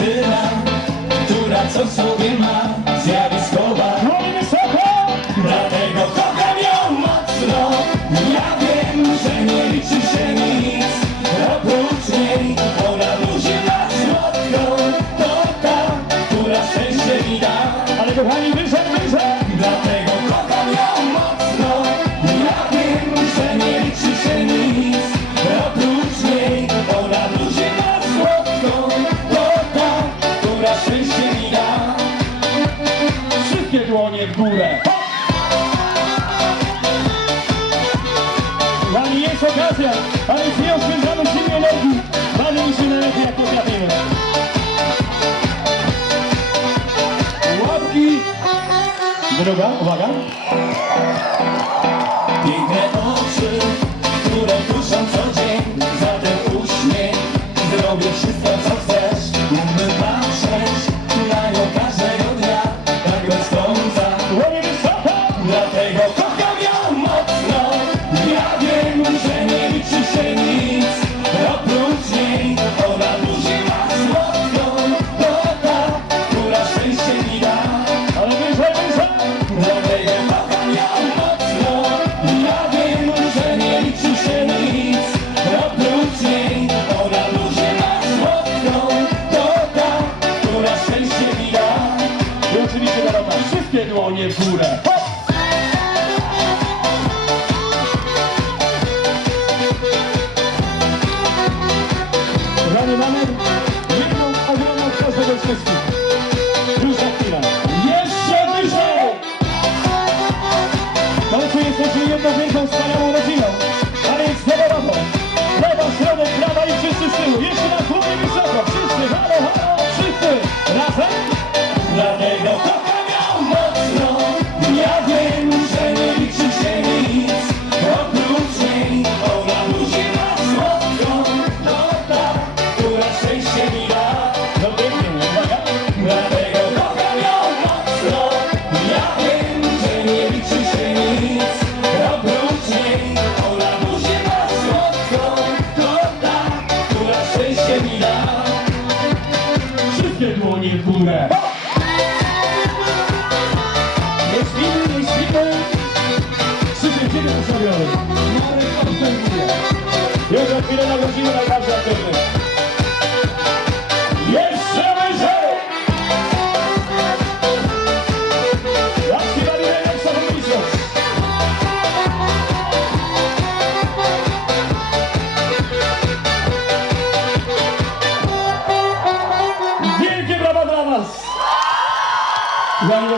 jedyna, która co sobie ma zjawiskowa. Dlatego kocham ją mocno, ja wiem, że nie liczy się nic. Oprócz niej ona musi nas słodką, to ta, która szczęście mi da. Ale kochani, wyszedł Druga, uwaga. Piękne oczy. Buddha. cultura. Desfile, desfile. Sus desfiles los aviones. Madre Constancia. Dios los la cocina Banga